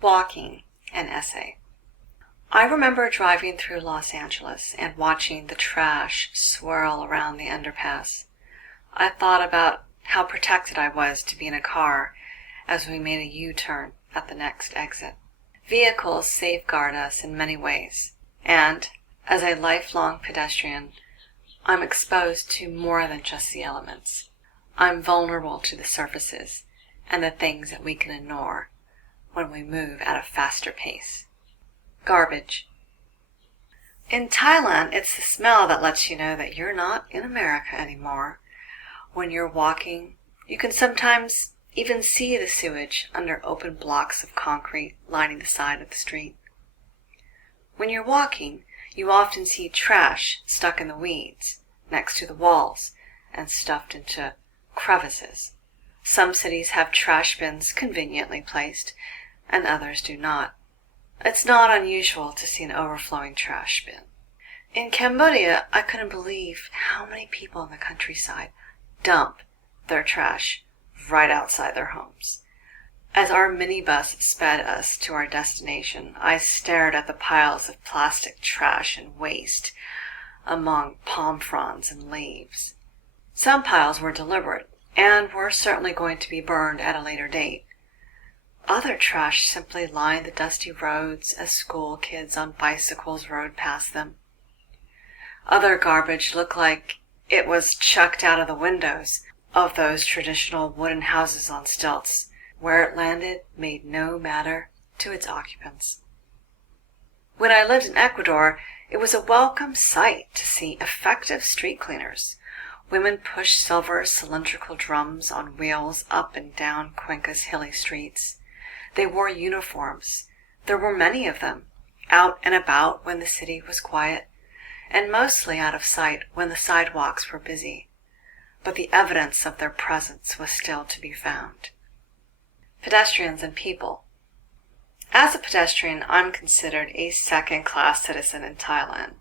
Walking, an essay. I remember driving through Los Angeles and watching the trash swirl around the underpass. I thought about how protected I was to be in a car as we made a U-turn at the next exit. Vehicles safeguard us in many ways, and as a lifelong pedestrian, I'm exposed to more than just the elements. I'm vulnerable to the surfaces and the things that we can ignore when we move at a faster pace. Garbage. In Thailand, it's the smell that lets you know that you're not in America anymore. When you're walking, you can sometimes even see the sewage under open blocks of concrete lining the side of the street. When you're walking, you often see trash stuck in the weeds, next to the walls, and stuffed into crevices. Some cities have trash bins conveniently placed, and others do not. It's not unusual to see an overflowing trash bin. In Cambodia, I couldn't believe how many people in the countryside dump their trash right outside their homes. As our minibus sped us to our destination, I stared at the piles of plastic trash and waste among palm fronds and leaves. Some piles were deliberate and were certainly going to be burned at a later date. Other trash simply lined the dusty roads as school kids on bicycles rode past them. Other garbage looked like it was chucked out of the windows of those traditional wooden houses on stilts. Where it landed made no matter to its occupants. When I lived in Ecuador, it was a welcome sight to see effective street cleaners. Women pushed silver cylindrical drums on wheels up and down Cuenca's hilly streets. They wore uniforms. There were many of them, out and about when the city was quiet, and mostly out of sight when the sidewalks were busy. But the evidence of their presence was still to be found. Pedestrians and people. As a pedestrian, I'm considered a second-class citizen in Thailand.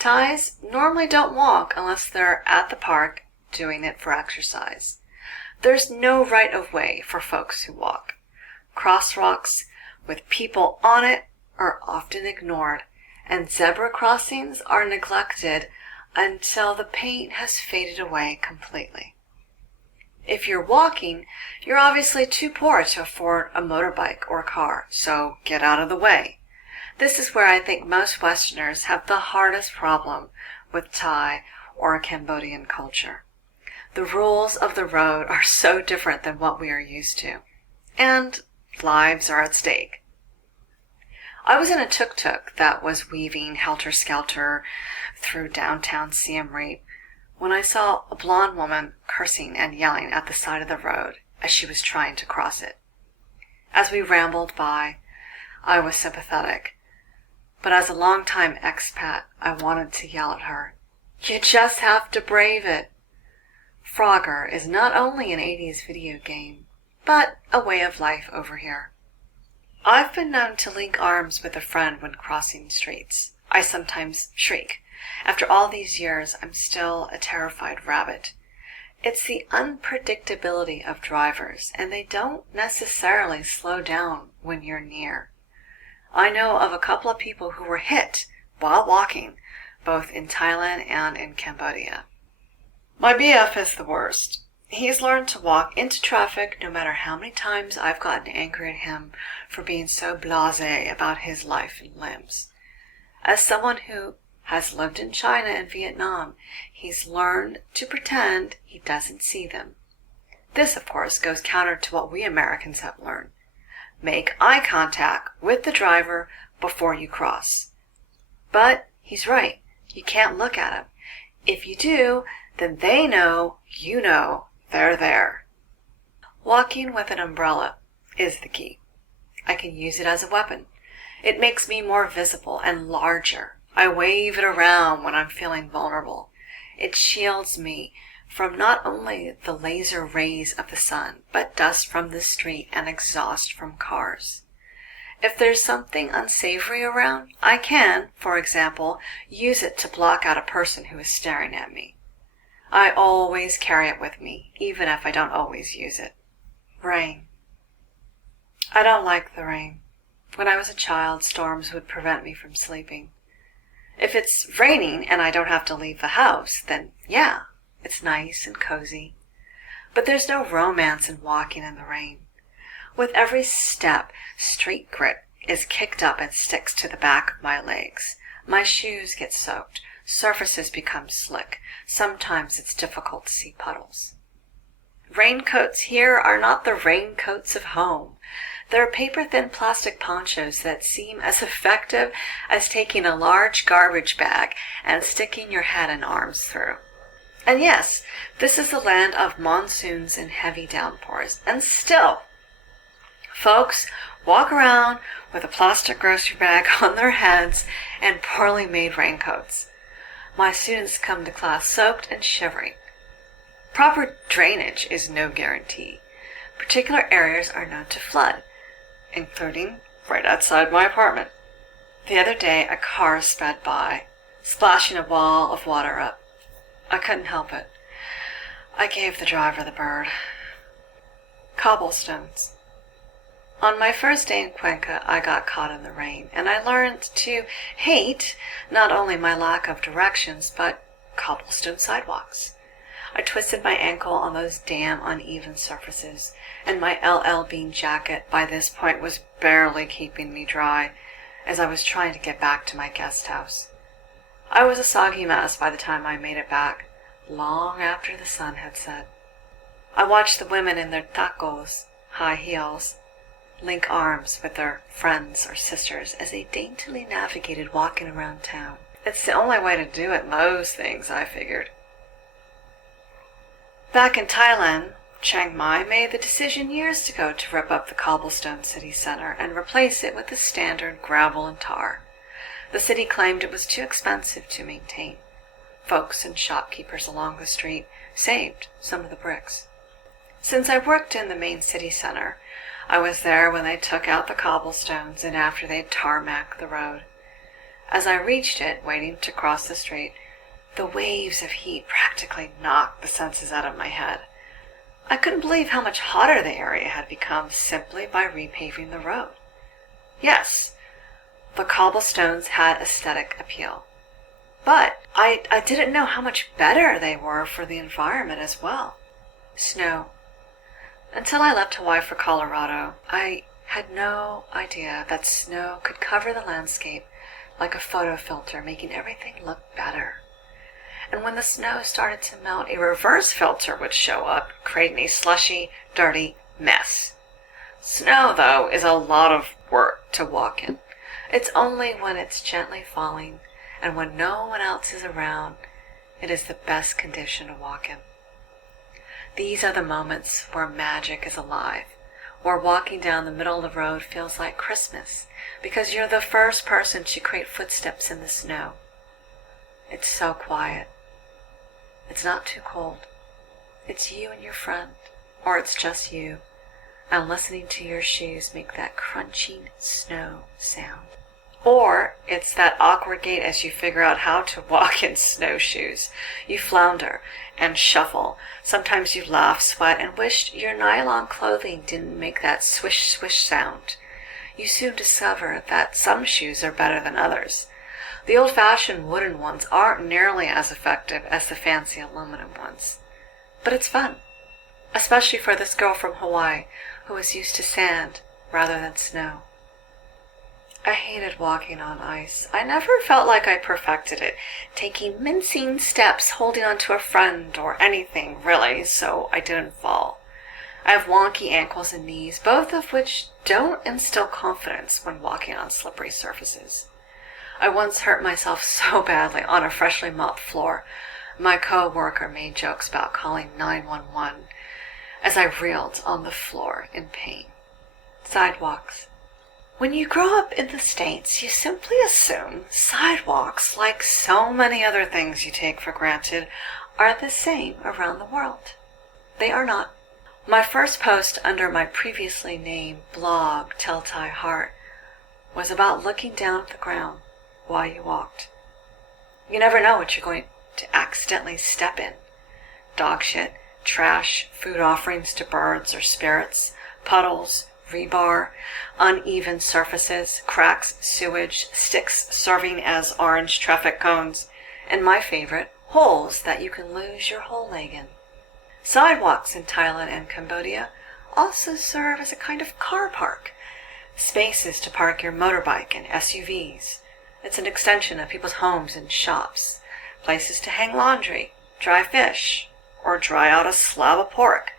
Thais normally don't walk unless they're at the park doing it for exercise. There's no right-of-way for folks who walk. Crosswalks with people on it are often ignored, and zebra crossings are neglected until the paint has faded away completely. If you're walking, you're obviously too poor to afford a motorbike or car, so get out of the way. This is where I think most Westerners have the hardest problem with Thai or Cambodian culture. The rules of the road are so different than what we are used to, and lives are at stake. I was in a tuk-tuk that was weaving helter-skelter through downtown Siem Reap when I saw a blonde woman cursing and yelling at the side of the road as she was trying to cross it. As we rambled by, I was sympathetic, but as a longtime expat, I wanted to yell at her, "You just have to brave it!" Frogger is not only an 80s video game, but a way of life over here. I've been known to link arms with a friend when crossing streets. I sometimes shriek. After all these years, I'm still a terrified rabbit. It's the unpredictability of drivers, and they don't necessarily slow down when you're near. I know of a couple of people who were hit while walking, both in Thailand and in Cambodia. My BF is the worst. He's learned to walk into traffic no matter how many times I've gotten angry at him for being so blasé about his life and limbs. As someone who has lived in China and Vietnam, he's learned to pretend he doesn't see them. This, of course, goes counter to what we Americans have learned. Make eye contact with the driver before you cross. But he's right. You can't look at him. If you do, then they know you know they're there. Walking with an umbrella is the key. I can use it as a weapon. It makes me more visible and larger. I wave it around when I'm feeling vulnerable. It shields me from not only the laser rays of the sun, but dust from the street and exhaust from cars. If there's something unsavory around, I can, for example, use it to block out a person who is staring at me. I always carry it with me, even if I don't always use it. Rain. I don't like the rain. When I was a child, storms would prevent me from sleeping. If it's raining and I don't have to leave the house, then yeah, it's nice and cozy. But there's no romance in walking in the rain. With every step, street grit is kicked up and sticks to the back of my legs. My shoes get soaked. Surfaces become slick. Sometimes it's difficult to see puddles. Raincoats here are not the raincoats of home. They're paper-thin plastic ponchos that seem as effective as taking a large garbage bag and sticking your head and arms through. And yes, this is the land of monsoons and heavy downpours. And still, folks walk around with a plastic grocery bag on their heads and poorly made raincoats. My students come to class soaked and shivering. Proper drainage is no guarantee. Particular areas are known to flood, including right outside my apartment. The other day, a car sped by, splashing a wall of water up. I couldn't help it. I gave the driver the bird. Cobblestones. On my first day in Cuenca, I got caught in the rain, and I learned to hate not only my lack of directions, but cobblestone sidewalks. I twisted my ankle on those damn uneven surfaces, and my LL Bean jacket by this point was barely keeping me dry as I was trying to get back to my guest house. I was a soggy mess by the time I made it back, long after the sun had set. I watched the women in their tacos, high heels, link arms with their friends or sisters as they daintily navigated walking around town. It's the only way to do it Moes Things, I figured. Back in Thailand, Chiang Mai made the decision years ago to rip up the cobblestone city center and replace it with the standard gravel and tar. The city claimed it was too expensive to maintain. Folks and shopkeepers along the street saved some of the bricks. Since I worked in the main city center, I was there when they took out the cobblestones and after they'd tarmacked the road. As I reached it, waiting to cross the street, the waves of heat practically knocked the senses out of my head. I couldn't believe how much hotter the area had become simply by repaving the road. Yes, the cobblestones had aesthetic appeal. But I didn't know how much better they were for the environment as well. Snow. Until I left Hawaii for Colorado, I had no idea that snow could cover the landscape like a photo filter, making everything look better. And when the snow started to melt, a reverse filter would show up, creating a slushy, dirty mess. Snow, though, is a lot of work to walk in. It's only when it's gently falling and when no one else is around, it is the best condition to walk in. These are the moments where magic is alive, where walking down the middle of the road feels like Christmas, because you're the first person to create footsteps in the snow. It's so quiet. It's not too cold. It's you and your friend, or it's just you, and listening to your shoes make that crunching snow sound. Or it's that awkward gait as you figure out how to walk in snowshoes. You flounder and shuffle. Sometimes you laugh, sweat, and wish your nylon clothing didn't make that swish, swish sound. You soon discover that some shoes are better than others. The old-fashioned wooden ones aren't nearly as effective as the fancy aluminum ones. But it's fun, especially for this girl from Hawaii who is used to sand rather than snow. I hated walking on ice. I never felt like I perfected it, taking mincing steps, holding on to a friend or anything, really, so I didn't fall. I have wonky ankles and knees, both of which don't instill confidence when walking on slippery surfaces. I once hurt myself so badly on a freshly mopped floor, my co-worker made jokes about calling 911 as I reeled on the floor in pain. Sidewalks. When you grow up in the States, you simply assume sidewalks, like so many other things you take for granted, are the same around the world. They are not. My first post under my previously named blog, Tell Thai Heart, was about looking down at the ground while you walked. You never know what you're going to accidentally step in. Dog shit, trash, food offerings to birds or spirits, puddles, rebar, uneven surfaces, cracks, sewage, sticks serving as orange traffic cones, and my favorite, holes that you can lose your whole leg in. Sidewalks in Thailand and Cambodia also serve as a kind of car park, spaces to park your motorbike and SUVs. It's an extension of people's homes and shops, places to hang laundry, dry fish, or dry out a slab of pork.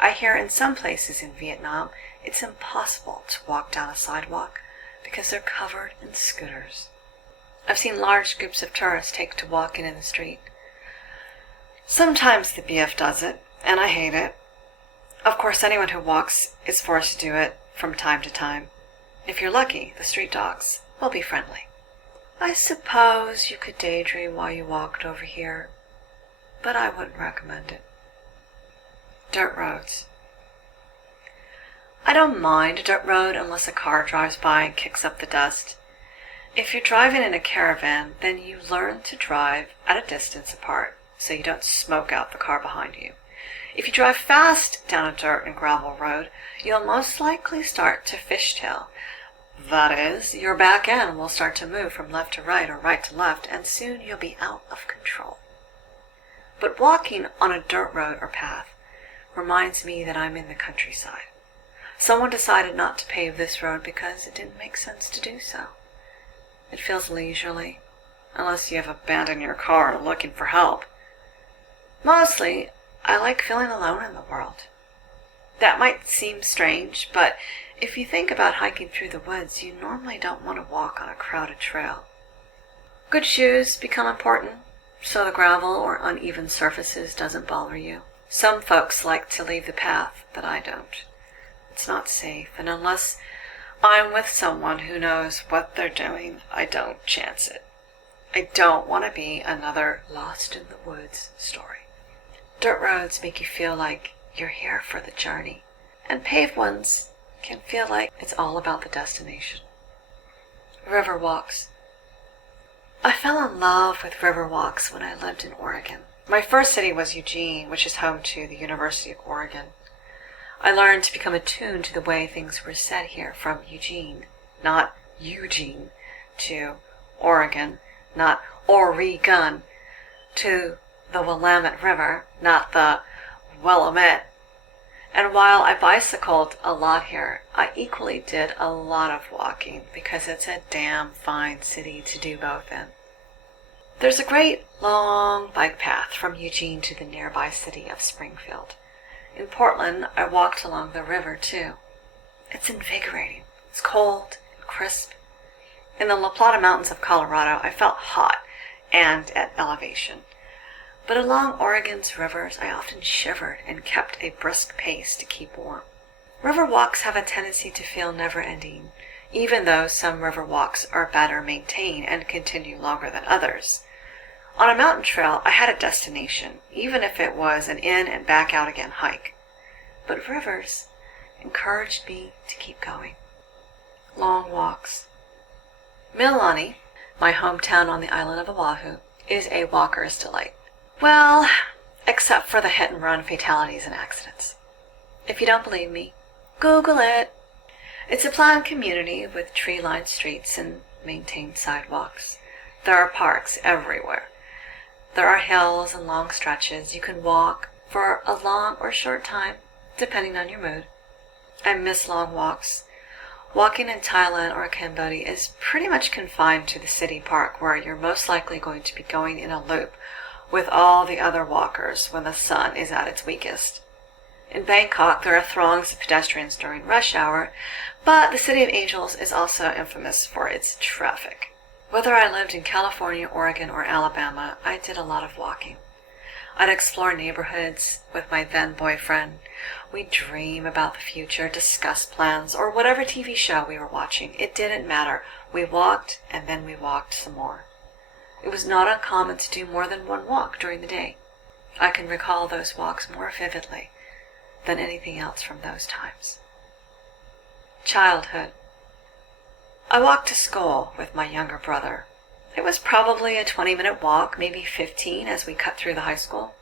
I hear in some places in Vietnam it's impossible to walk down a sidewalk because they're covered in scooters. I've seen large groups of tourists take to walking in the street. Sometimes the BF does it, and I hate it. Of course, anyone who walks is forced to do it from time to time. If you're lucky, the street dogs will be friendly. I suppose you could daydream while you walked over here, but I wouldn't recommend it. Dirt roads. I don't mind a dirt road unless a car drives by and kicks up the dust. If you're driving in a caravan, then you learn to drive at a distance apart so you don't smoke out the car behind you. If you drive fast down a dirt and gravel road, you'll most likely start to fishtail. That is, your back end will start to move from left to right or right to left, and soon you'll be out of control. But walking on a dirt road or path reminds me that I'm in the countryside. Someone decided not to pave this road because it didn't make sense to do so. It feels leisurely, unless you have abandoned your car and are looking for help. Mostly, I like feeling alone in the world. That might seem strange, but if you think about hiking through the woods, you normally don't want to walk on a crowded trail. Good shoes become important, so the gravel or uneven surfaces doesn't bother you. Some folks like to leave the path, but I don't. It's not safe, and unless I'm with someone who knows what they're doing, I don't chance it. I don't want to be another lost in the woods story. Dirt roads make you feel like you're here for the journey, and paved ones can feel like it's all about the destination. River walks. I fell in love with river walks when I lived in Oregon. My first city was Eugene, which is home to the University of Oregon. I learned to become attuned to the way things were said here, from Eugene, not Eugene, to Oregon, not Oregon, to the Willamette River, not the Willamette. And while I bicycled a lot here, I equally did a lot of walking because it's a damn fine city to do both in. There's a great long bike path from Eugene to the nearby city of Springfield. In Portland, I walked along the river too. It's invigorating. It's cold and crisp. In the La Plata Mountains of Colorado, I felt hot and at elevation. But along Oregon's rivers, I often shivered and kept a brisk pace to keep warm. River walks have a tendency to feel never-ending, even though some river walks are better maintained and continue longer than others. On a mountain trail, I had a destination, even if it was an in and back out again hike. But rivers encouraged me to keep going. Long walks. Mililani, my hometown on the island of Oahu, is a walker's delight. Well, except for the hit-and-run fatalities and accidents. If you don't believe me, Google it. It's a planned community with tree-lined streets and maintained sidewalks. There are parks everywhere. There are hills and long stretches. You can walk for a long or short time, depending on your mood. I miss long walks. Walking in Thailand or Cambodia is pretty much confined to the city park, where you're most likely going to be going in a loop with all the other walkers when the sun is at its weakest. In Bangkok, there are throngs of pedestrians during rush hour, but the City of Angels is also infamous for its traffic. Whether I lived in California, Oregon, or Alabama, I did a lot of walking. I'd explore neighborhoods with my then-boyfriend. We'd dream about the future, discuss plans, or whatever TV show we were watching. It didn't matter. We walked, and then we walked some more. It was not uncommon to do more than one walk during the day. I can recall those walks more vividly than anything else from those times. Childhood. I walked to school with my younger brother. It was probably a 20-minute walk, maybe 15 as we cut through the high school.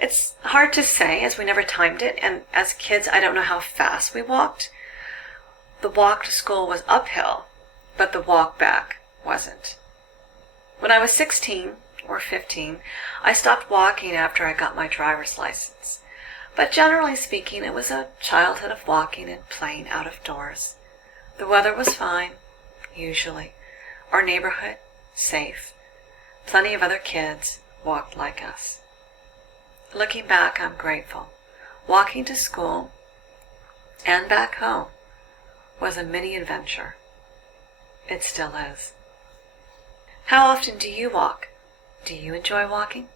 It's hard to say as we never timed it, and as kids I don't know how fast we walked. The walk to school was uphill, but the walk back wasn't. When I was 16 or 15, I stopped walking after I got my driver's license. But generally speaking, it was a childhood of walking and playing out of doors. The weather was fine, usually. Our neighborhood, safe. Plenty of other kids walked like us. Looking back, I'm grateful. Walking to school and back home was a mini adventure. It still is. How often do you walk? Do you enjoy walking?